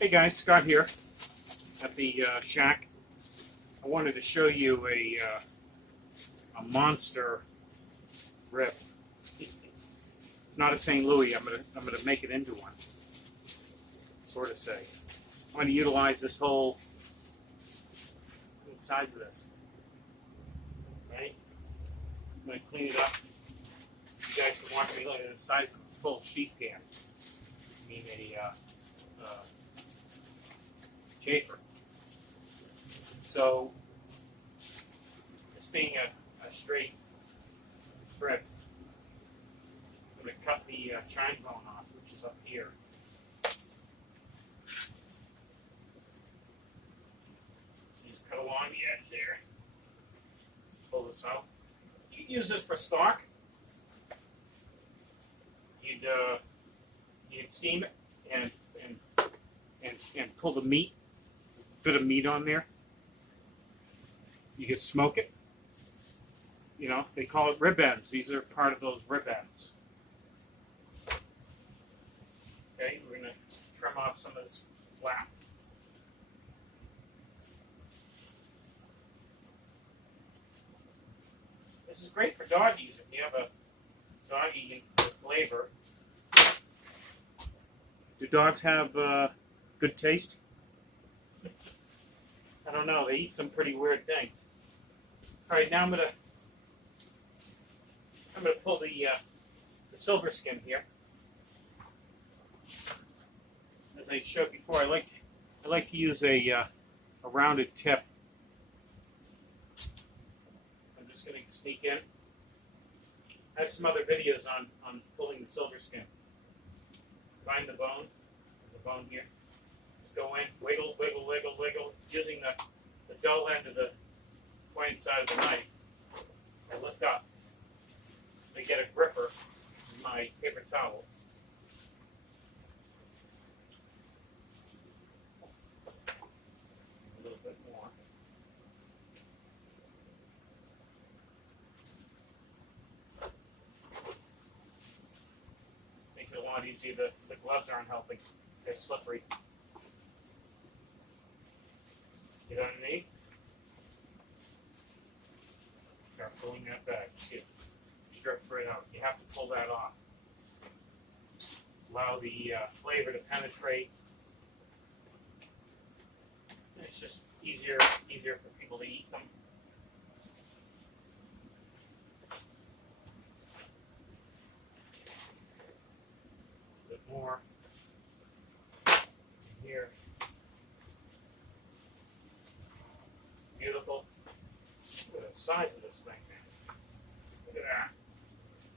Hey guys, Scott here at the shack. I wanted to show you a monster rip. It's not a St. Louis. I'm gonna make it into one. Sort of say. I'm gonna utilize this whole size of this. Right? I'm gonna clean it up. You guys can watch me look at the size of a full sheep can. I mean a caper. So, this being a straight strip, I'm going to cut the chine bone off, which is up here. Just cut along the edge there. Pull this out. You can use this for stock. You'd steam it and pull the meat, bit of meat on there. You could smoke it. You know, they call it rib ends. These are part of those rib ends. Okay, we're going to trim off some of this flap. This is great for doggies if you have a doggy with flavor. Do dogs have good taste? I don't know. They eat some pretty weird things. All right, now I'm gonna pull the silver skin here. As I showed before, I like to use a rounded tip. I'm just gonna sneak in. I have some other videos on pulling the silver skin. Find the bone. There's a bone here. Just go in, wiggle, wiggle, wiggle, wiggle, using the dull end of the pointed side of the knife. I lift up. I get a gripper in my paper towel. A little bit more. Makes it a lot easier. The gloves aren't helping. They're slippery. Get underneath. Start pulling that back. Get strip right out. You have to pull that off. Allow the flavor to penetrate. It's just easier for people to eat them. A bit more. Here. Beautiful. Look at the size of this thing. Look at that.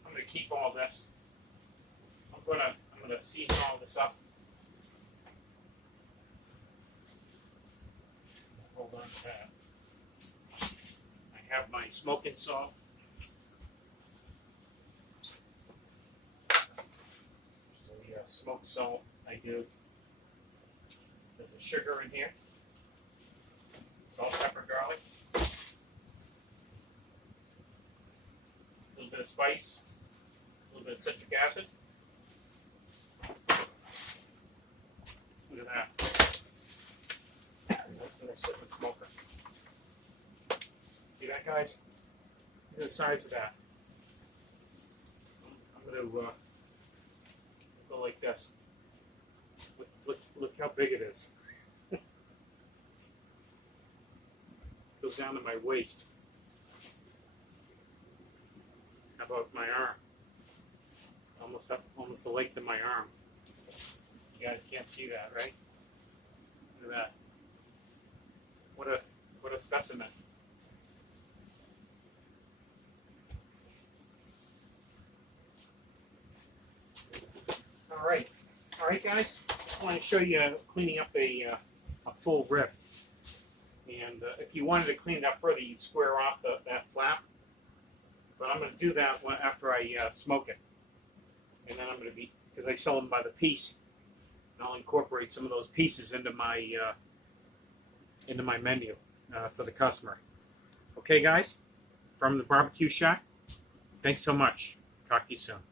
I'm gonna keep all this. I'm gonna season all this up. Hold on to that. I have my smoking salt. The smoked salt I do. There's a sugar in here. Salt, pepper, garlic. A little bit of spice. A little bit of citric acid. Look at that. That's going to sit in the smoker. See that, guys? Look at the size of that. I'm going to go like this. Look how big it is. Goes down to my waist. How about my arm? Almost the length of my arm. You guys can't see that, right? Look at that. What a specimen. All right, guys. Just want to show you cleaning up a full rib. And if you wanted to clean it up further, you'd square off that flap. But I'm going to do that after I smoke it. And then I'm going to because I sell them by the piece, and I'll incorporate some of those pieces into my menu for the customer. Okay, guys? From the barbecue shack, thanks so much. Talk to you soon.